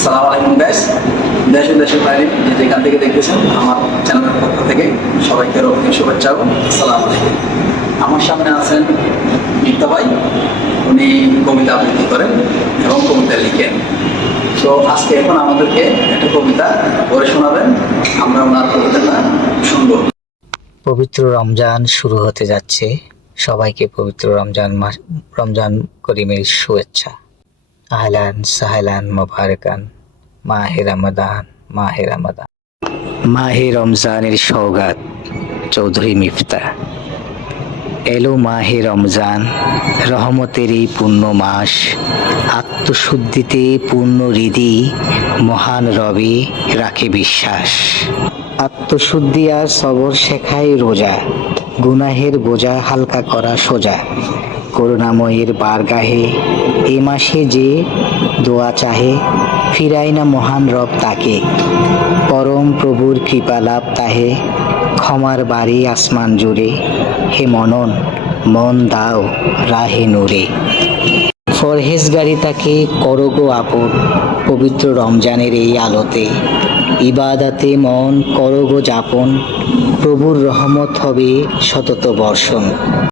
আসসালামু আলাইকুম গাইস দেশ ও দেশের বাইরে যে যেখান থেকে দেখতেছেন, আমার চ্যানেলের পক্ষ থেকে সবাইকে রক্তিম শুভেচ্ছা এবং আসসালামু আলাইকুম আমার সামনে আছেন মিতা ভাই। উনি কবিতা আবৃত্তি করেন এবং কবিতা লিখেন। তো আজকে এখন আমাদেরকে একটা কবিতা পড়ে শোনাবেন। আমরা ওনার কবিতাটা শুনব। পবিত্র রমজান শুরু হতে যাচ্ছে। সবাইকে পবিত্র রমজান মাস রমজান করিমের শুভেচ্ছা। আহলান সাহলান মোবারকান। মাহে রমাদান মাহে রমাদান। মাহে রমজানের সৌগাত চৌধুরী মিফতা এলো মাহে রমজান, রহমতের এই পূর্ণ মাস, আত্মশুদ্ধিতে পূর্ণ হৃদি মহান রবে রাখে বিশ্বাস। আত্মশুদ্ধি আর সবর শেখায় রোজা, গুনাহের বোঝা হালকা করা সোজা। করুণাময়ের বারগাহে এ মাসে যে দোয়া চাহে, ফিরাই না মহান রব তাকে। পরম প্রভুর কৃপা লাভ তাহে, ক্ষমার বাড়ি আসমান জুড়ে। হে মনন, মন দাও রাহে নূরে। ফরহেজগাড়ি তাকে করগো আপন, পবিত্র রমজানের এই আলোতে। ইবাদাতে মন করগো যাপন, প্রভুর রহমত হবে শতত বর্ষণ।